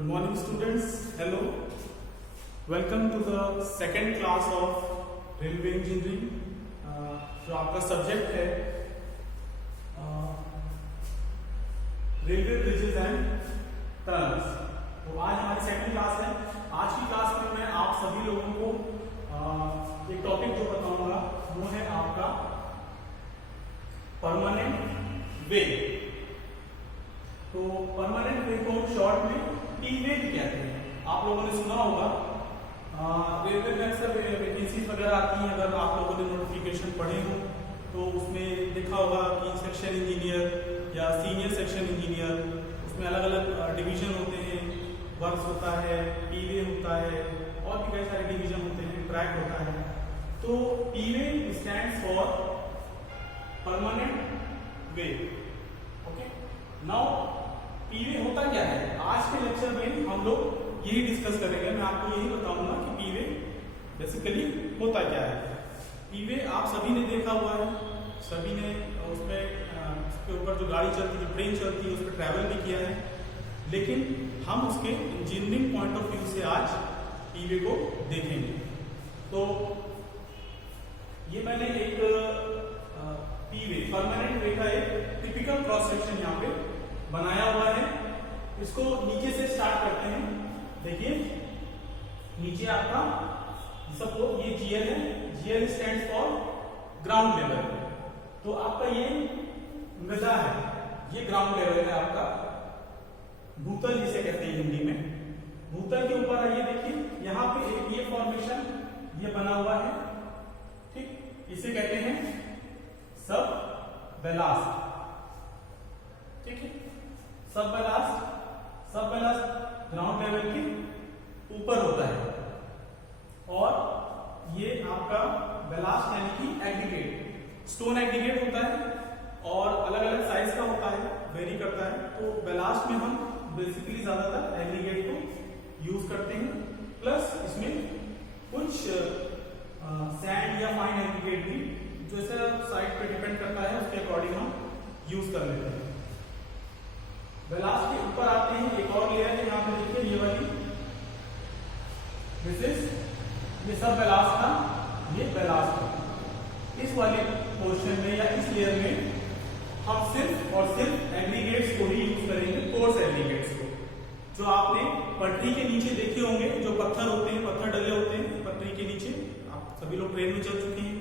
Good morning students, hello, welcome to the second class of Railway Engineering। जो आपका subject है railway bridges and tunnels. तो आज हमारी सेकंड क्लास है। आज की क्लास में मैं आप सभी लोगों को एक टॉपिक जो बताऊंगा वो है आपका परमानेंट वे। तो परमानेंट वे को हम शॉर्ट में टी-वे भी कहते हैं। आप लोगों ने सुना होगा रेलवे में अक्सर वैकेंसीज वगैरह आती हैं। अगर आप लोगों ने नोटिफिकेशन पढ़े हो तो उसमें देखा होगा कि सेक्शन इंजीनियर या सीनियर सेक्शन इंजीनियर, उसमें अलग अलग डिवीजन होते हैं, वर्क्स होता है, टी-वे होता है और भी कई सारे डिवीजन होते हैं, ट्रैक होता है। तो T way stands for permanent way. Okay, now T way होता क्या है? आज के लेक्चर में हम लोग यही डिस्कस करेंगे। मैं आपको यही बताऊंगा कि टी-वे बेसिकली होता क्या है। टी-वे आप सभी ने देखा हुआ है, सभी ने उसके ऊपर जो गाड़ी चलती है, जो ट्रेन चलती है, उस पर ट्रैवल भी किया है। लेकिन हम उसके इंजीनियरिंग पॉइंट ऑफ व्यू से आज टी-वे को देखेंगे। तो ये मैंने एक टी-वे परमानेंट वे का एक टिपिकल क्रॉस सेक्शन यहाँ पे बनाया हुआ है। इसको नीचे से स्टार्ट करते हैं। देखिए नीचे आपका सपोज ये जीएल है, GL stands for ground level. तो आपका ये मृदा है, ये ग्राउंड लेवल है आपका, भूतल जिसे कहते हैं हिंदी में। भूतल के ऊपर आइए, देखिए यहाँ पे एक ये फॉर्मेशन ये बना हुआ है, ठीक, इसे कहते हैं सब बेलास्ट। ठीक है, सब बेलास्ट ग्राउंड लेवल के ऊपर होता है। और ये आपका बेलास्ट यानी कि एग्रीगेट, स्टोन एग्रीगेट होता है और अलग अलग साइज का होता है, वेरी करता है। तो बेलास्ट में हम बेसिकली ज्यादातर एग्रीगेट को यूज करते हैं, प्लस इसमें कुछ सैंड या फाइन एग्रीगेट भी, जैसे साइड पे डिपेंड करता है, उसके अकॉर्डिंग हम यूज कर लेते हैं। बेलास्ट के ऊपर आते हैं, एक और लेयर है यहाँ पे, देखिए ये वाली, दिस इज ये सब बेलास्ट था, ये बेलास्ट था। इस वाले पोर्शन में या इस लेयर में हम सिर्फ और सिर्फ एग्रीगेट्स को ही यूज करेंगे, कोर्स एग्रीगेट्स को। जो आपने पटरी के नीचे देखे होंगे, जो पत्थर होते हैं, पत्थर डले होते हैं पटरी के नीचे। आप सभी लोग ट्रेन में चल चुके हैं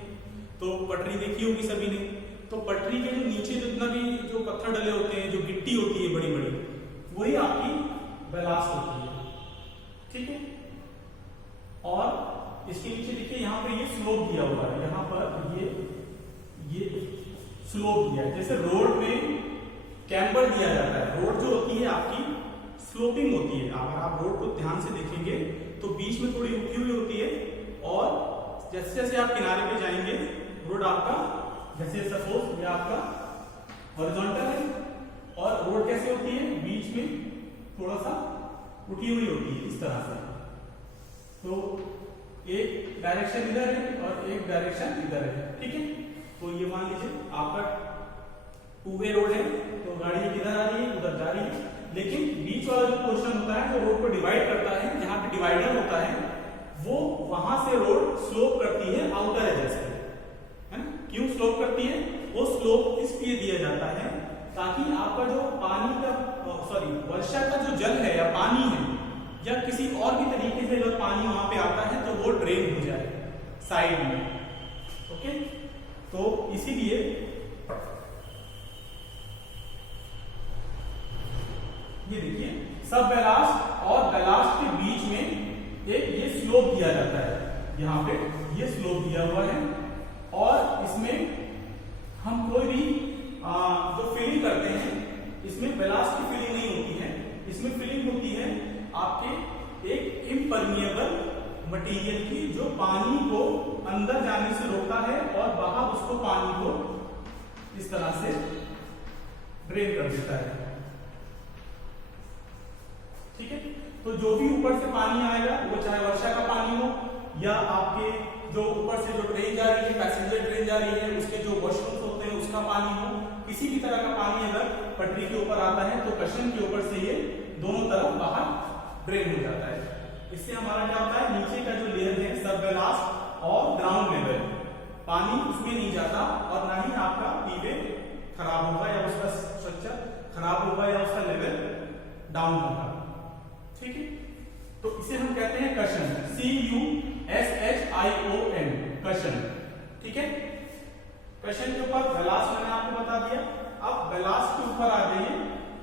तो पटरी देखी होगी सभी ने। तो पटरी के नीचे जितना भी जो पत्थर डले होते हैं, जो गिट्टी होती है बड़ी बड़ी, वही आपकी बेलास्ट होती है। ठीक है, और इसके नीचे देखिए यहाँ पे ये स्लोप दिया हुआ है, यहाँ पर ये स्लोप दिया है। जैसे रोड में कैम्बर दिया जाता है, रोड जो होती है आपकी स्लोपिंग होती है। अगर आप रोड को ध्यान से देखेंगे तो बीच में थोड़ी उठी हुई होती है, और जैसे जैसे आप किनारे पे जाएंगे रोड आपका, जैसे सपोज ये आपका हॉरिजॉन्टल है और रोड कैसे होती है, बीच में थोड़ा सा उठी हुई होती है इस तरह से। तो एक डायरेक्शन इधर है और एक डायरेक्शन इधर है। ठीक है, तो ये मान लीजिए आपका टू वे रोड है, तो गाड़ी किधर आ रही है, उधर जा रही है। लेकिन बीच वाला जो पोर्शन होता है, जो रोड को डिवाइड करता है, यहाँ पे डिवाइडर होता है, वो वहां से रोड स्लोप करती है आउटर एजेस पे, है ना। क्यों स्लोप करती है? वो स्लोप इसलिए दिया जाता है ताकि आपका जो पानी का वर्षा का जो जल है या पानी है, या किसी और भी तरीके से अगर पानी वहां पे आता है तो वो ड्रेन हो जाए साइड में। ओके, तो इसीलिए ये देखिए सब बेलास्ट और बेलास्ट के बीच में एक ये स्लोप दिया जाता है। यहाँ पे ये स्लोप दिया हुआ है, और इसमें हम कोई भी जो फिलिंग करते हैं, इसमें बेलास्ट की फिलिंग नहीं होती है, इसमें फिलिंग होती है आपके एक इम्परमिएबल मटेरियल की, जो पानी को अंदर जाने से रोकता है और बाहर उसको पानी को इस तरह से ड्रेन कर देता है। ठीक है, तो जो भी ऊपर से पानी आएगा, वो चाहे वर्षा का पानी हो या आपके जो ऊपर से जो ट्रेन जा रही है, पैसेंजर ट्रेन जा रही है, उसके जो वॉशरूम्स होते हैं उसका पानी हो, किसी भी तरह का पानी अगर पटरी के ऊपर आता है तो कशन के ऊपर से ये दोनों तरफ बाहर ड्रेन हो जाता है। इससे हमारा क्या होता है, नीचे का जो लेयर है सब बेलास्ट और ग्राउंड लेवल, पानी उसमें नहीं जाता और ना ही आपका पीवे खराब होगा या उसका स्ट्रक्चर खराब होगा या उसका लेवल डाउन होगा। ठीक है, तो इसे हम कहते हैं कशन, CUSHION, कशन। ठीक है, कशन के ऊपर बेलास्ट मैंने आपको बता दिया। अब बेलास्ट के ऊपर आ जाइए,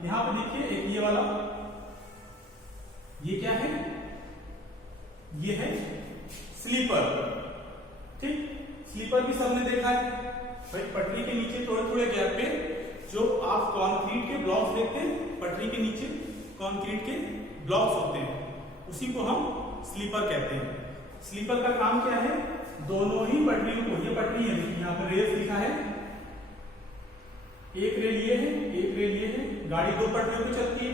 यहां पे देखिए एक ये वाला, ये क्या है, ये है स्लीपर। ठीक, स्लीपर भी सबने देखा है भाई, पटरी के नीचे थोड़े थोड़े गैप पे जो आप कंक्रीट के ब्लॉक्स देखते हैं, पटरी के नीचे कंक्रीट के ब्लॉक्स होते हैं, उसी को हम स्लीपर कहते हैं। स्लीपर का काम क्या है, दोनों ही पटरियों को, ये पटरी है यहाँ पर रेस लिखा है, एक रेल ये है, एक रेल ये है, गाड़ी दो पटरियों पे चलती है,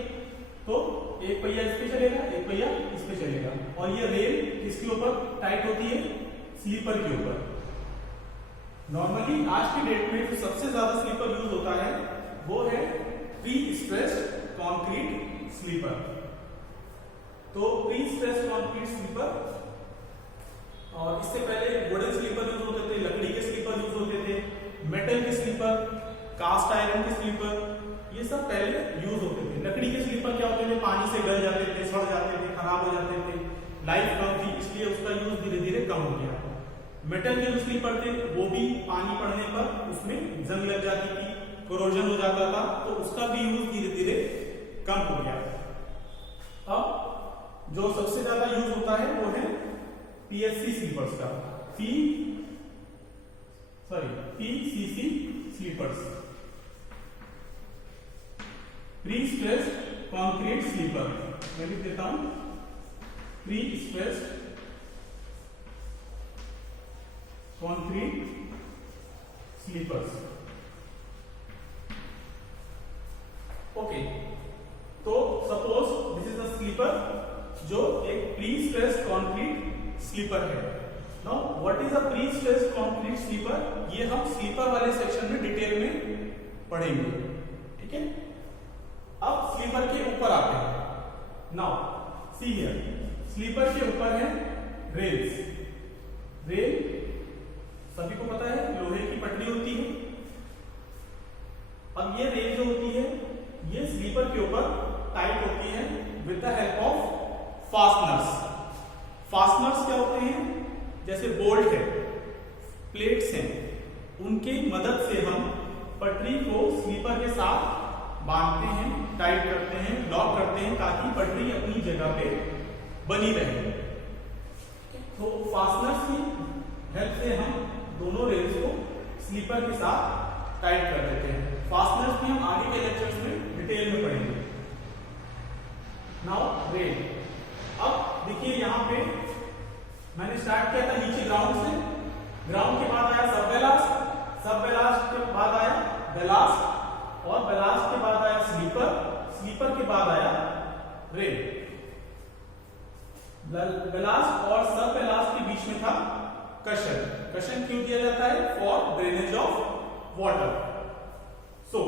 तो एक पहिया इस पे चलेगा, एक पहिया इस पे चलेगा, और ये रेल किसके ऊपर टाइट होती है, स्लीपर के ऊपर। नॉर्मली आज की डेट में जो सबसे ज्यादा स्लीपर यूज होता है वो है प्री स्ट्रेस्ड कंक्रीट स्लीपर। तो प्री स्ट्रेस्ड कंक्रीट स्लीपर, और इससे पहले वुडन स्लीपर यूज होते थे, लकड़ी के स्लीपर यूज होते थे, मेटल के स्लीपर, कास्ट आयरन के स्लीपर, ये सब पहले यूज होते थे। लकड़ी के स्लीपर क्या होते थे, पानी से गल जाते थे, सड़ जाते थे, खराब हो जाते थे, लाइफ कम थी, इसलिए उसका यूज धीरे धीरे कम हो गया। मेटल के जो स्लीपर थे वो भी पानी पड़ने पर उसमें जंग लग जाती थी, कोरोजन हो जाता था, तो उसका भी यूज धीरे धीरे कम हो गया। अब जो सबसे ज्यादा यूज होता है वो है PSC स्लीपर्स का, PCC sleepers, pre stressed concrete sleeper. मैं लिख देता हूं, pre stressed concrete sleepers. Okay, तो suppose this is a sleeper जो एक प्री स्ट्रेस्ड कंक्रीट स्लीपर है। Now what is a pre stressed concrete sleeper, ये हम स्लीपर वाले सेक्शन में डिटेल में पढ़ेंगे। ठीक है, अब स्लीपर के ऊपर आते हैं। नाउ सी हियर, स्लीपर के ऊपर है रेल्स। रेल सभी को पता है लोहे की पटरी होती है। अब ये रेल जो होती है ये स्लीपर के ऊपर टाइट होती है with the help of fasteners. Fasteners क्या होते हैं, जैसे बोल्ट है, प्लेट्स हैं, उनके मदद से हम पटरी को स्लीपर के साथ बांधते हैं, टाइट करते हैं, लॉक करते हैं, ताकि पटरी अपनी जगह पे बनी रहे। तो फास्टनर्स की हेल्प से हम दोनों रेल्स को स्लीपर के साथ टाइट कर देते हैं। फास्टनर्स भी हम आगे के लेक्चर्स में डिटेल में पढ़ेंगे। नाउ रेल, अब देखिए यहां पे मैंने स्टार्ट किया था नीचे ग्राउंड से, ग्राउंड के बाद आया सब बेलास्ट, सब बेलास्ट के बाद आया बेलास्ट, और बेलास्ट के बाद आया स्लीपर, स्लीपर के बाद आया रेल। बेलास्ट और सब बेलास्ट के बीच में था कशन। कशन क्यों दिया जाता है, फॉर ड्रेनेज ऑफ वाटर। तो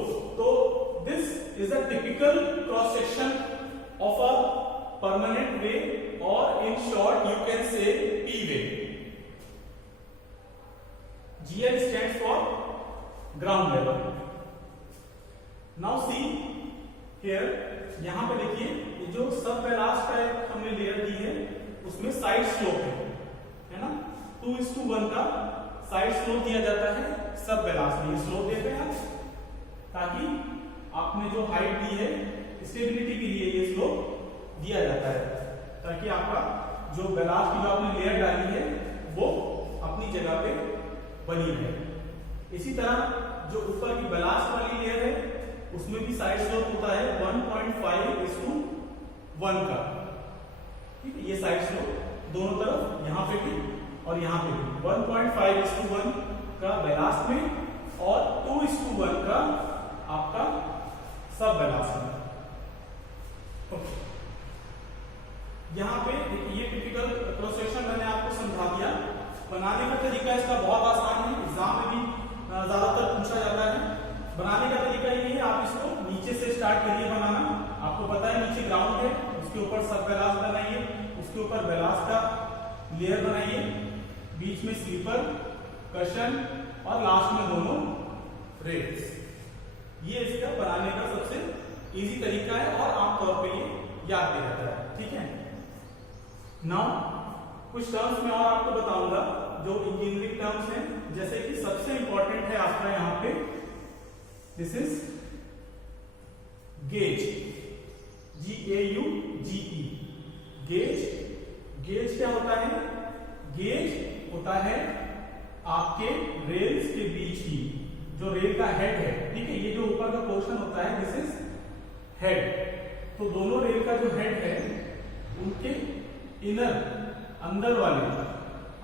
this is a typical cross section of a permanent way, और in short you can say P way. GL stands for ground level. Now see here, यहां पे देखिए ये जो सब बेलास्ट का एक हमने लेयर दी है उसमें साइड स्लोप है ना, 2:1 का साइड स्लोप दिया जाता है सब बेलास्ट में। स्लोप देते हैं आप, ताकि आपने जो हाइट दी है स्टेबिलिटी के लिए ये स्लोप दिया जाता है, ताकि आपका जो बेलास्ट की जो आपने लेयर डाली है वो अपनी जगह पे बनी रहे। इसी तरह जो ऊपर की बेलास्ट वाली लेयर है उसमें भी साइड स्लोप होता है 1.5:1 का। ठीक है, ये साइड स्लोप दोनों तरफ, यहां पे भी और यहां पे भी 1.5:1 का बेलास्ट में और 2:1 का आपका सब बेलास्ट में। ओके, यहां पे ये टिपिकल क्रॉस सेक्शन मैंने आपको समझा दिया। बनाने का तरीका इसका बहुत आसान है, एग्जाम में भी ज्यादातर पूछा जाता है। बनाने का तरीका ये है, आप इसको नीचे से स्टार्ट करिए बनाना। आपको पता है नीचे ग्राउंड है, उसके ऊपर सब बेलास्ट लेयर बनाइए, बीच में स्लीपर, कशन और लास्ट में दोनों रेल्स। ये इसका बनाने का सबसे इजी तरीका है और आमतौर पे ये याद भी रहता है। ठीक है, नाउ कुछ टर्म्स में और आपको बताऊंगा जो इंजीनियरिंग टर्म्स हैं, जैसे कि सबसे इंपॉर्टेंट है आपका यहाँ पे, this is gauge, GAUGE, gauge. Gauge क्या होता है? गेज होता है आपके रेल्स के बीच की, जो रेल का हेड है, ठीक है, ये जो ऊपर का पोर्शन होता है दिस इज हेड। तो दोनों रेल का जो हेड है उनके इनर, अंदर वाले,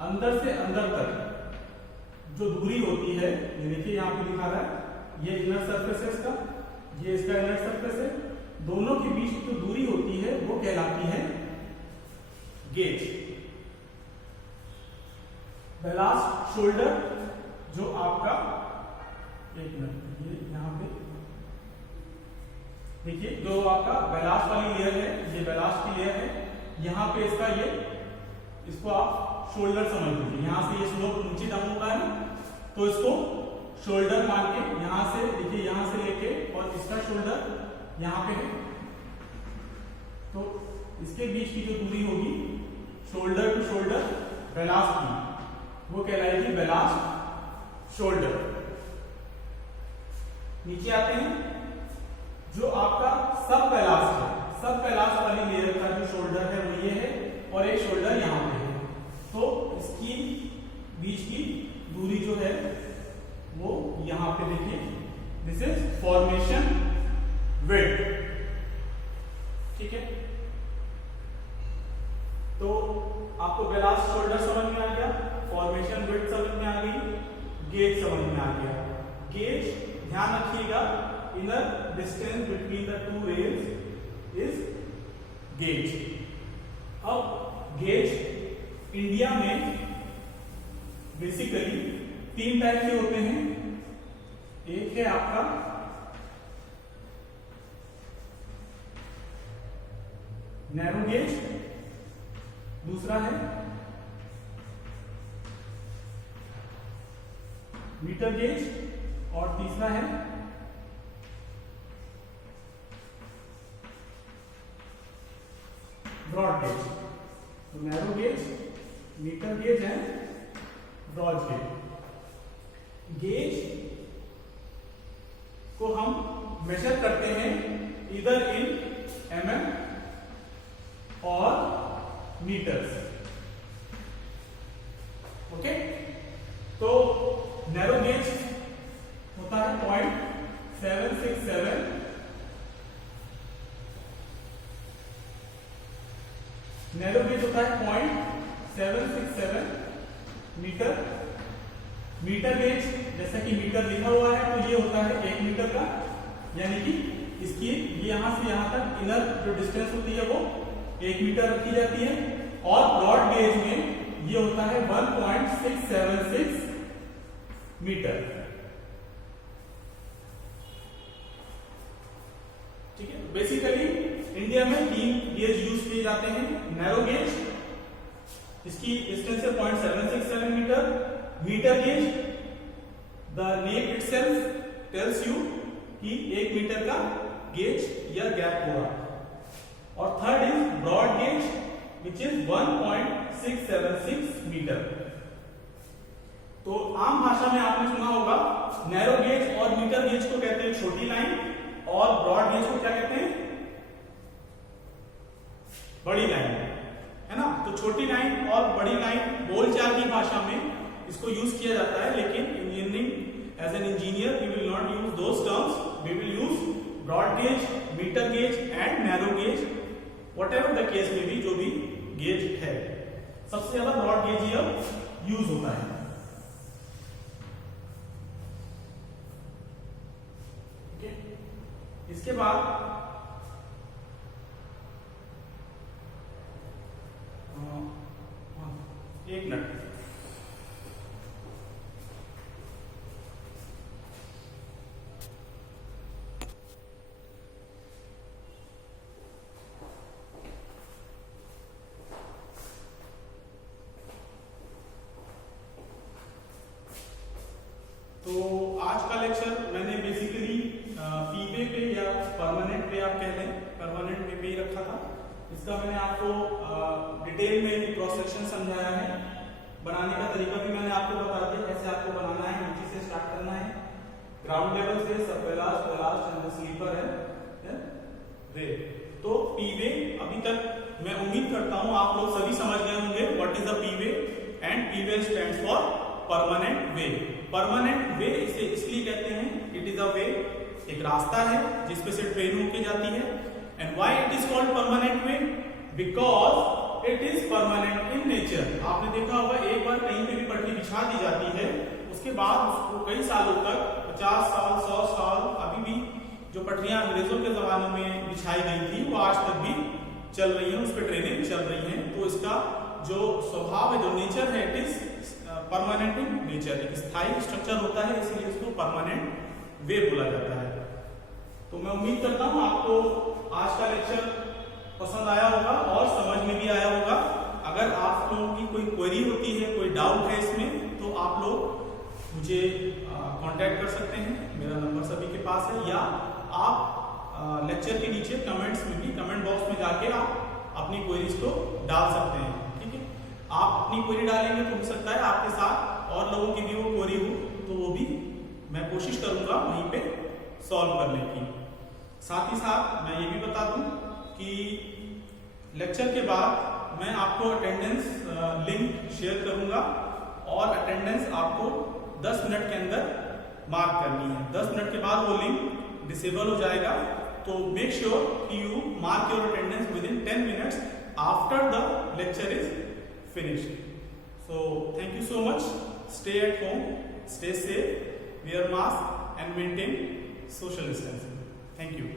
अंदर से अंदर तक जो दूरी होती है, ये देखिए यहां पे लिखा रहा है, ये इनर सरफेस है इसका, ये इसका इनर सरफेस है, दोनों के बीच की जो दूरी होती है वो कहलाती है गेज। बेलास्ट शोल्डर, जो आपका, एक मिनट, ये यहां पे देखिए, जो आपका बेलास्ट वाली लेयर है, ये बेलास्ट की लेयर है, यहां पे इसका ये, इसको आप शोल्डर समझ लीजिए, यहां से ये स्लोप नीचे डाउन होता है ना, तो इसको शोल्डर मान के, यहां से देखिए, यहां से लेके और इसका शोल्डर यहां पे है, तो इसके बीच की जो दूरी होगी शोल्डर टू शोल्डर बेलास्ट की, वो कहलाएगी बेलास्ट शोल्डर। नीचे आते हैं, जो आपका सब बेलास्ट है, सब बेलास्ट वाली लेयर का जो शोल्डर है वो ये है, और एक शोल्डर यहां पे है, तो इसकी बीच की दूरी जो है वो यहां पे देखिए, दिस इज फॉर्मेशन विड्थ। ठीक है, तो आपको बेलास्ट शोल्डर समझ में आ गया, फॉर्मेशन विड्थ समझ में आ गई, गेज समझ में आ गया। गेज, ध्यान रखिएगा, inner distance between the two rails is gauge. अब गेज इंडिया में बेसिकली 3 टाइप के होते हैं। एक है आपका नैरो गेज, दूसरा है मीटर गेज, और तीसरा है ब्रॉड गेज। तो नैरो गेज, मीटर गेज है, ब्रॉड गेज। गेज को हम मेजर करते हैं इधर इन mm और मीटर्स। ओके, तो नैरो गेज होता है 0.767, नैरो गेज होता है 0.767 मीटर। मीटर गेज, जैसा कि मीटर लिखा हुआ है, तो ये होता है 1 मीटर का, यानी कि इसकी ये यहां से यहां तक इनर जो डिस्टेंस होती है वो 1 मीटर रखी जाती है। और ब्रॉड गेज में ये होता है 1.676 मीटर। ठीक है, बेसिकली इंडिया में 3 गेज यूज किए जाते हैं। नैरो गेज, इसकी डिस्टेंस है 0.767 metre. Metre gauge, the name itself tells you कि 1 मीटर का गेज या गैप होगा। और third is broad gauge, which is 1.676 metre. तो आम भाषा में आपने सुना होगा, नैरो गेज और मीटर गेज को कहते हैं छोटी लाइन, और ब्रॉड गेज को क्या कहते हैं? बड़ी लाइन, है ना। तो छोटी लाइन और बड़ी लाइन बोलचाल की भाषा में इसको यूज किया जाता है, लेकिन engineering as an engineer we will not use those terms, we will use broad gauge, metre gauge and narrow gauge, whatever the case में भी, जो भी गेज है। सबसे ज्यादा ब्रॉड गेज ही अब यूज होता है। इसके बाद एक मिनट, तो आज का लेक्चर मैंने बेसिकली पीवे पे या परमानेंट पे आप कह लें, परमानेंट पे ही रखा था। इसका मैंने आपको डिटेल में क्रॉस सेक्शन समझाया है। बनाने का तरीका भी मैंने आपको बता दिया, कैसे आपको बनाना है, नीचे से स्टार्ट करना है, ग्राउंड लेवल से सब लास्ट एंड स्लीपर है वे। तो पीवे अभी तक मैं उम्मीद करता हूं आप लोग सभी समझ गए होंगे what is the P way, and P way stands for permanent way. Permanent way इसे इसलिए कहते हैं, इट इज अ वे, एक रास्ता है जिसपे से ट्रेन होके जाती है। And why it is called permanent way? Because it is permanent in nature. आपने देखा होगा एक बार कहीं पे भी पटरी बिछा दी जाती है, उसके बाद उसको कई सालों तक, 50 साल 100 साल, अभी भी जो पटरियां अंग्रेजों के जमाने में बिछाई गई थी वो आज तक भी चल रही है, उस पर ट्रेनें चल रही हैं। तो इसका जो स्वभाव है, जो नेचर है, it is permanent in nature, एक स्थायी स्ट्रक्चर होता है, इसलिए इसको परमानेंट वे बोला जाता है। तो मैं उम्मीद करता हूं आपको आज का लेक्चर पसंद आया होगा और समझ में भी आया होगा। अगर आप लोगों की कोई क्वेरी होती है, कोई डाउट है इसमें, तो आप लोग मुझे कांटेक्ट कर सकते हैं, मेरा नंबर सभी के पास है, या आप लेक्चर के नीचे कमेंट्स में भी, कमेंट बॉक्स में जाके आप अपनी क्वेरीज को डाल सकते हैं। ठीक है, आप अपनी क्वेरी डालेंगे तो हो सकता है आपके साथ और लोगों की भी वो क्वेरी हो, तो वो भी मैं कोशिश करूंगा वहीं पे सॉल्व करने की। साथ ही साथ मैं ये भी बता दूं कि लेक्चर के बाद मैं आपको अटेंडेंस लिंक शेयर करूंगा, और अटेंडेंस आपको 10 मिनट के अंदर मार्क करनी है। 10 मिनट के बाद वो लिंक डिसेबल हो जाएगा, तो मेक श्योर कि you mark your attendance with in 10 minutes after the lecture is finished. So thank you so much. Stay at home, stay safe, wear mask and maintain social distancing. Thank you.